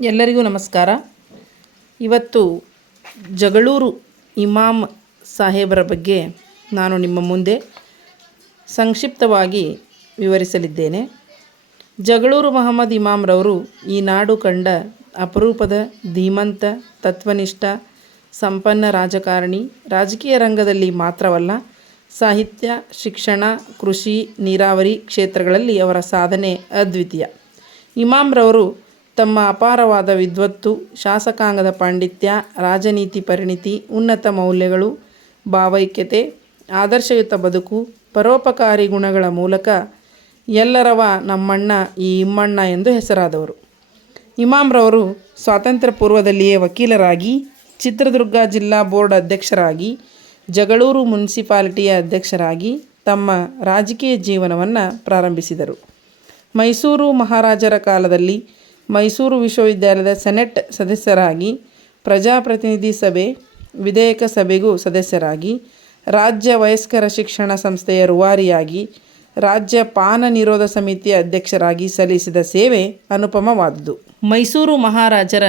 ಎಲ್ಲರಿಗೂ ನಮಸ್ಕಾರ. ಇವತ್ತು ಜಗಳೂರು ಇಮಾಮ್ ಸಾಹೇಬರ ಬಗ್ಗೆ ನಾನು ನಿಮ್ಮ ಮುಂದೆ ಸಂಕ್ಷಿಪ್ತವಾಗಿ ವಿವರಿಸಲಿದ್ದೇನೆ. ಜಗಳೂರು ಮಹಮ್ಮದ್ ಇಮಾಮ್ರವರು ಈ ನಾಡು ಕಂಡ ಅಪರೂಪದ ಧೀಮಂತ, ತತ್ವನಿಷ್ಠ, ಸಂಪನ್ನ ರಾಜಕಾರಣಿ. ರಾಜಕೀಯ ರಂಗದಲ್ಲಿ ಮಾತ್ರವಲ್ಲ, ಸಾಹಿತ್ಯ, ಶಿಕ್ಷಣ, ಕೃಷಿ, ನೀರಾವರಿ ಕ್ಷೇತ್ರಗಳಲ್ಲಿ ಅವರ ಸಾಧನೆ ಅದ್ವಿತೀಯ. ಇಮಾಮ್ರವರು ತಮ್ಮ ಅಪಾರವಾದ ವಿದ್ವತ್ತು, ಶಾಸಕಾಂಗದ ಪಾಂಡಿತ್ಯ, ರಾಜನೀತಿ ಪರಿಣಿತಿ, ಉನ್ನತ ಮೌಲ್ಯಗಳು, ಭಾವೈಕ್ಯತೆ, ಆದರ್ಶಯುತ ಬದುಕು, ಪರೋಪಕಾರಿ ಗುಣಗಳ ಮೂಲಕ ಎಲ್ಲರವ ನಮ್ಮಣ್ಣ ಈ ಇಮ್ಮಣ್ಣ ಎಂದು ಹೆಸರಾದವರು. ಇಮಾಮ್ರವರು ಸ್ವಾತಂತ್ರ್ಯ ಪೂರ್ವದಲ್ಲಿಯೇ ವಕೀಲರಾಗಿ, ಚಿತ್ರದುರ್ಗ ಜಿಲ್ಲಾ ಬೋರ್ಡ್ ಅಧ್ಯಕ್ಷರಾಗಿ, ಜಗಳೂರು ಮುನ್ಸಿಪಾಲಿಟಿಯ ಅಧ್ಯಕ್ಷರಾಗಿ ತಮ್ಮ ರಾಜಕೀಯ ಜೀವನವನ್ನು ಪ್ರಾರಂಭಿಸಿದರು. ಮೈಸೂರು ಮಹಾರಾಜರ ಕಾಲದಲ್ಲಿ ಮೈಸೂರು ವಿಶ್ವವಿದ್ಯಾಲಯದ ಸೆನೆಟ್ ಸದಸ್ಯರಾಗಿ, ಪ್ರಜಾಪ್ರತಿನಿಧಿ ಸಭೆ, ವಿಧೇಯಕ ಸಭೆಗೂ ಸದಸ್ಯರಾಗಿ, ರಾಜ್ಯ ವಯಸ್ಕರ ಶಿಕ್ಷಣ ಸಂಸ್ಥೆಯ ರೂವಾರಿಯಾಗಿ, ರಾಜ್ಯ ಪಾನ ನಿರೋಧ ಸಮಿತಿಯ ಅಧ್ಯಕ್ಷರಾಗಿ ಸಲ್ಲಿಸಿದ ಸೇವೆ ಅನುಪಮವಾದುದು. ಮೈಸೂರು ಮಹಾರಾಜರ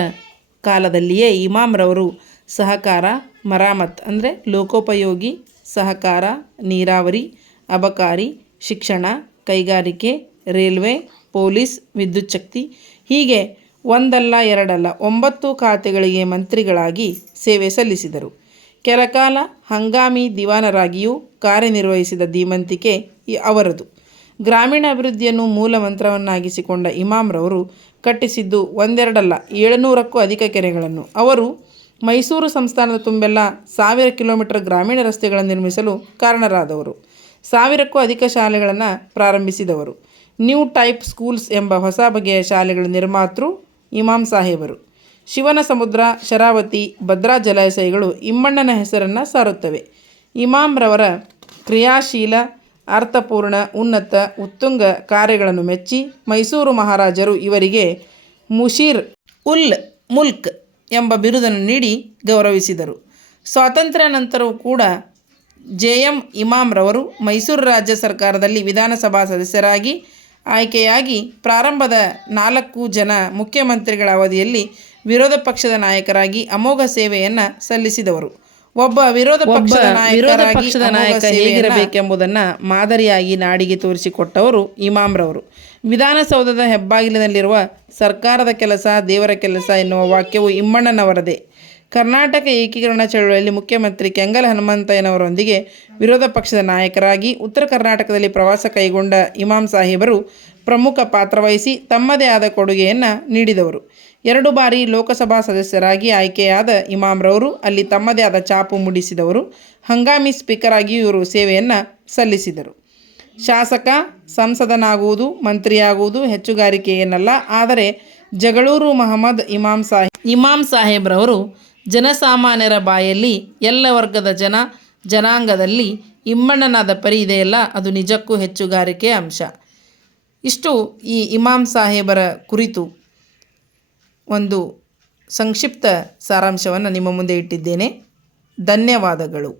ಕಾಲದಲ್ಲಿಯೇ ಇಮಾಮ್ರವರು ಸಹಕಾರ, ಮರಾಮತ್ ಅಂದರೆ ಲೋಕೋಪಯೋಗಿ, ಸಹಕಾರ, ನೀರಾವರಿ, ಅಬಕಾರಿ, ಶಿಕ್ಷಣ, ಕೈಗಾರಿಕೆ, ರೈಲ್ವೆ, ಪೊಲೀಸ್, ವಿದ್ಯುಚ್ಛಕ್ತಿ ಹೀಗೆ ಒಂದಲ್ಲ ಎರಡಲ್ಲ 9 ಖಾತೆಗಳಿಗೆ ಮಂತ್ರಿಗಳಾಗಿ ಸೇವೆ ಸಲ್ಲಿಸಿದರು. ಕೆಲಕಾಲ ಹಂಗಾಮಿ ದಿವಾನರಾಗಿಯೂ ಕಾರ್ಯನಿರ್ವಹಿಸಿದ ಧೀಮಂತಿಕೆ ಅವರದು. ಗ್ರಾಮೀಣ ಅಭಿವೃದ್ಧಿಯನ್ನು ಮೂಲ ಮಂತ್ರವನ್ನಾಗಿಸಿಕೊಂಡ ಇಮಾಮ್ರವರು ಕಟ್ಟಿಸಿದ್ದು ಒಂದೆರಡಲ್ಲ 700ಕ್ಕೂ ಅಧಿಕ ಕೆರೆಗಳನ್ನು. ಅವರು ಮೈಸೂರು ಸಂಸ್ಥಾನದ ತುಂಬೆಲ್ಲ 1000 ಕಿಲೋಮೀಟರ್ ಗ್ರಾಮೀಣ ರಸ್ತೆಗಳನ್ನು ನಿರ್ಮಿಸಲು ಕಾರಣರಾದವರು. 1000ಕ್ಕೂ ಅಧಿಕ ಶಾಲೆಗಳನ್ನು ಪ್ರಾರಂಭಿಸಿದವರು. ನ್ಯೂ ಟೈಪ್ ಸ್ಕೂಲ್ಸ್ ಎಂಬ ಹೊಸ ಬಗೆಯ ಶಾಲೆಗಳ ನಿರ್ಮಾತೃ ಇಮಾಮ್ ಸಾಹೇಬರು. ಶಿವನ ಸಮುದ್ರ, ಶರಾವತಿ, ಭದ್ರಾ ಜಲಾಶಯಗಳು ಇಮ್ಮಣ್ಣನ ಹೆಸರನ್ನು ಸಾರುತ್ತವೆ. ಇಮಾಮ್ರವರ ಕ್ರಿಯಾಶೀಲ, ಅರ್ಥಪೂರ್ಣ, ಉನ್ನತ, ಉತ್ತುಂಗ ಕಾರ್ಯಗಳನ್ನು ಮೆಚ್ಚಿ ಮೈಸೂರು ಮಹಾರಾಜರು ಇವರಿಗೆ ಮುಷೀರ್ ಉಲ್ ಮುಲ್ಕ್ ಎಂಬ ಬಿರುದನ್ನು ನೀಡಿ ಗೌರವಿಸಿದರು. ಸ್ವಾತಂತ್ರ್ಯ ನಂತರವೂ ಕೂಡ ಜೆ.ಎಂ. ಇಮಾಮ್ರವರು ಮೈಸೂರು ರಾಜ್ಯ ಸರ್ಕಾರದಲ್ಲಿ ವಿಧಾನಸಭಾ ಸದಸ್ಯರಾಗಿ ಆಯ್ಕೆಯಾಗಿ ಪ್ರಾರಂಭದ 4 ಜನ ಮುಖ್ಯಮಂತ್ರಿಗಳ ಅವಧಿಯಲ್ಲಿ ವಿರೋಧ ಪಕ್ಷದ ನಾಯಕರಾಗಿ ಅಮೋಘ ಸೇವೆಯನ್ನು ಸಲ್ಲಿಸಿದವರು. ಒಬ್ಬ ವಿರೋಧ ಪಕ್ಷದ ನಾಯಕ ಹೇಗಿರಬೇಕೆಂಬುದನ್ನು ಮಾದರಿಯಾಗಿ ನಾಡಿಗೆ ತೋರಿಸಿಕೊಟ್ಟವರು ಇಮಾಮ್ರವರು. ವಿಧಾನಸೌಧದ ಹೆಬ್ಬಾಗಿಲಿನಲ್ಲಿರುವ ಸರ್ಕಾರದ ಕೆಲಸ ದೇವರ ಕೆಲಸ ಎನ್ನುವ ವಾಕ್ಯವು ಇಮ್ಮಣ್ಣನವರದೇ. ಕರ್ನಾಟಕ ಏಕೀಕರಣ ಚಳವಳಿಯಲ್ಲಿ ಮುಖ್ಯಮಂತ್ರಿ ಕೆಂಗಲ್ ಹನುಮಂತಯ್ಯನವರೊಂದಿಗೆ ವಿರೋಧ ಪಕ್ಷದ ನಾಯಕರಾಗಿ ಉತ್ತರ ಕರ್ನಾಟಕದಲ್ಲಿ ಪ್ರವಾಸ ಕೈಗೊಂಡ ಇಮಾಮ್ ಸಾಹೇಬರು ಪ್ರಮುಖ ಪಾತ್ರವಹಿಸಿ ತಮ್ಮದೇ ಆದ ಕೊಡುಗೆಯನ್ನು ನೀಡಿದವರು. 2 ಬಾರಿ ಲೋಕಸಭಾ ಸದಸ್ಯರಾಗಿ ಆಯ್ಕೆಯಾದ ಇಮಾಮ್ರವರು ಅಲ್ಲಿ ತಮ್ಮದೇ ಆದ ಛಾಪು ಮೂಡಿಸಿದವರು. ಹಂಗಾಮಿ ಸ್ಪೀಕರ್ ಆಗಿಯೂ ಇವರು ಸೇವೆಯನ್ನು ಸಲ್ಲಿಸಿದರು. ಶಾಸಕ, ಸಂಸದನಾಗುವುದು, ಮಂತ್ರಿಯಾಗುವುದು ಹೆಚ್ಚುಗಾರಿಕೆ ಏನಲ್ಲ. ಆದರೆ ಜಗಳೂರು ಮಹಮ್ಮದ್ ಇಮಾಮ್ ಸಾಹೇಬ್ರವರು ಜನಸಾಮಾನ್ಯರ ಬಾಯಲ್ಲಿ ಎಲ್ಲ ವರ್ಗದ ಜನಾಂಗದಲ್ಲಿ ಇಮ್ಮಣ್ಣನಾದ ಪರಿ ಇದೆಯಲ್ಲ, ಅದು ನಿಜಕ್ಕೂ ಹೆಚ್ಚುಗಾರಿಕೆಯ ಅಂಶ. ಇಷ್ಟು ಈ ಇಮಾಮ್ ಸಾಹೇಬರ ಕುರಿತು ಒಂದು ಸಂಕ್ಷಿಪ್ತ ಸಾರಾಂಶವನ್ನು ನಿಮ್ಮ ಮುಂದೆ ಇಟ್ಟಿದ್ದೇನೆ. ಧನ್ಯವಾದಗಳು.